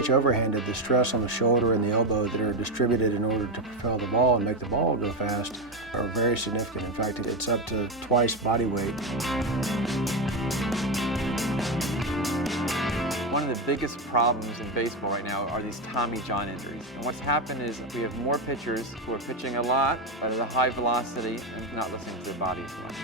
pitch overhanded, the stress on the shoulder and the elbow that are distributed in order to propel the ball and make the ball go fast are very significant. In fact, it's up to twice body weight. One of the biggest problems in baseball right now are these Tommy John injuries. And what's happened is we have more pitchers who are pitching a lot, but at a high velocity and not listening to their body as much.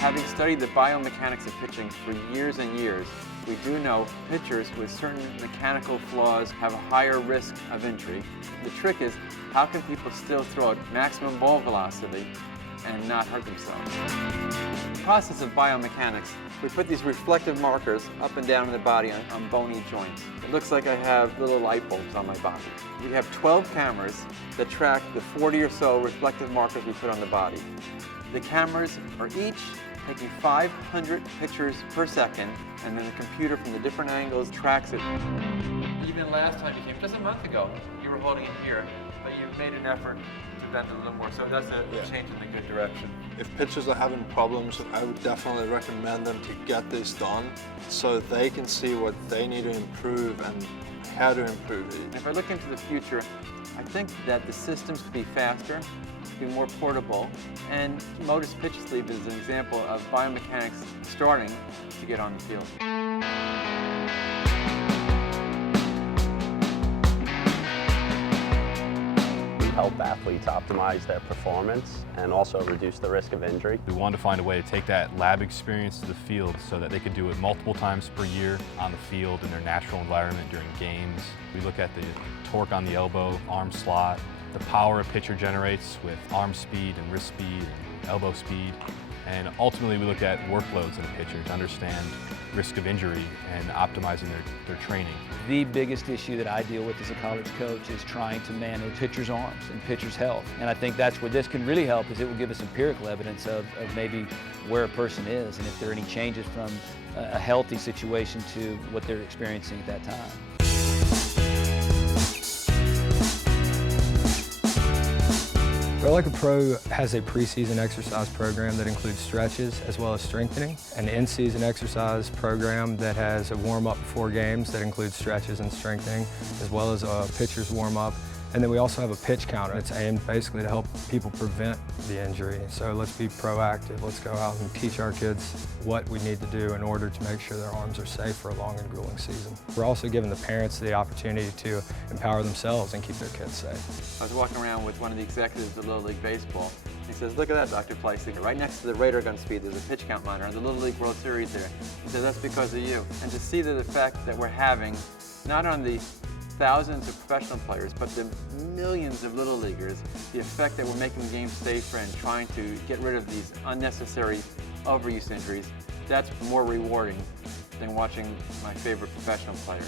Having studied the biomechanics of pitching for years and years, we do know pitchers with certain mechanical flaws have a higher risk of injury. The trick is, how can people still throw at maximum ball velocity and not hurt themselves? In the process of biomechanics, we put these reflective markers up and down in the body on bony joints. It looks like I have little light bulbs on my body. We have 12 cameras that track the 40 or so reflective markers we put on the body. The cameras are each taking 500 pictures per second, and then the computer from the different angles tracks it. Even last time you came, just a month ago, you were holding it here, but you've made an effort to bend it a little more, so that's a change in the good direction. If pitchers are having problems, I would definitely recommend them to get this done so they can see what they need to improve and how to improve it. If I look into the future, I think that the systems could be faster, be more portable, and Modus Pitch Sleeve is an example of biomechanics starting to get on the field. We help athletes optimize their performance and also reduce the risk of injury. We wanted to find a way to take that lab experience to the field so that they could do it multiple times per year on the field in their natural environment during games. We look at the torque on the elbow, arm slot, the power a pitcher generates with arm speed and wrist speed and elbow speed. And ultimately we look at workloads in a pitcher to understand risk of injury and optimizing their training. The biggest issue that I deal with as a college coach is trying to manage pitchers' arms and pitchers' health. And I think that's where this can really help, is it will give us empirical evidence of maybe where a person is and if there are any changes from a healthy situation to what they're experiencing at that time. Hewlett-Packard Pro has a preseason exercise program that includes stretches as well as strengthening, an in-season exercise program that has a warm-up before games that includes stretches and strengthening, as well as a pitcher's warm-up. And then we also have a pitch counter. It's aimed basically to help people prevent the injury. So let's be proactive. Let's go out and teach our kids what we need to do in order to make sure their arms are safe for a long and grueling season. We're also giving the parents the opportunity to empower themselves and keep their kids safe. I was walking around with one of the executives of Little League Baseball. He says, "Look at that, Dr. Fleissig. Right next to the radar gun speed, there's a pitch count monitor on the Little League World Series there." He said, "That's because of you." And to see the effect that we're having, not on the thousands of professional players, but the millions of little leaguers, the effect that we're making the game safer and trying to get rid of these unnecessary overuse injuries, that's more rewarding than watching my favorite professional player.